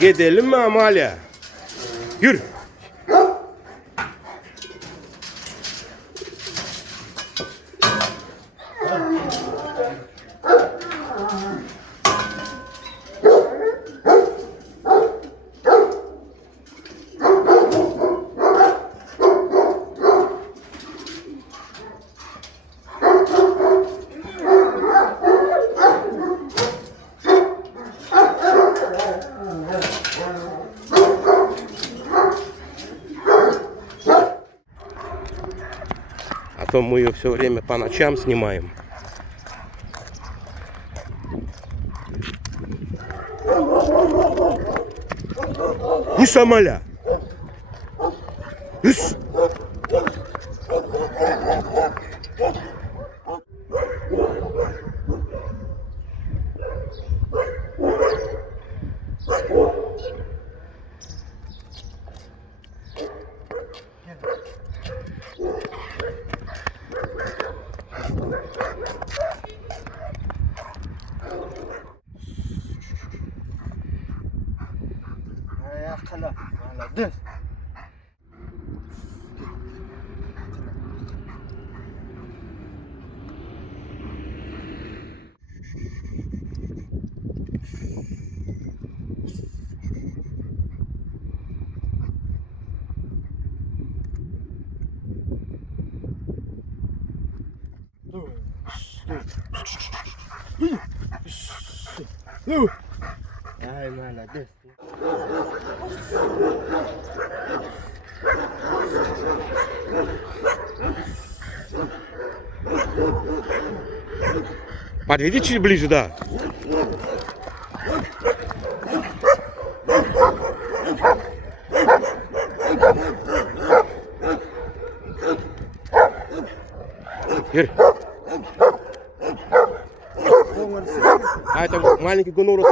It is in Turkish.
Gidelim mi Amalia? Yürü. А то мы ее все время по ночам снимаем. Ис, Амаля! Ис! Kala, düz. Ay, молодец. Подведи чуть ближе, да. Юрий. А это маленький гунурус?